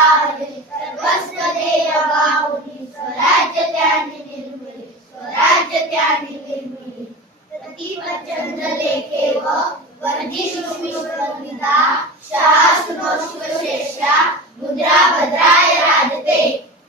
सर्वस्व देय वाहुनी स्वराज्य त्यांनी निर्मिली स्वराज्य त्यांनी निर्मिली प्रतिवचन लेखे व वर्धी सुष्मिता शास्त्रो शिवश्रेष्ठा मुद्रा भद्राय राजते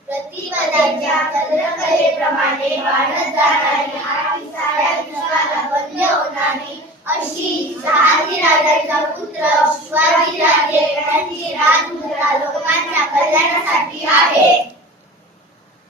प्रतिपदाच्या चंद्रकलेप्रमाणे वाढत जाणारी आणि साऱ्या विश्वाला वल्य होणारी अशी शहाजीराजांचा पुत्र शिवाजीराजे यांची राजमुद्रा लोकांच्या कल्याणासाठी आहे.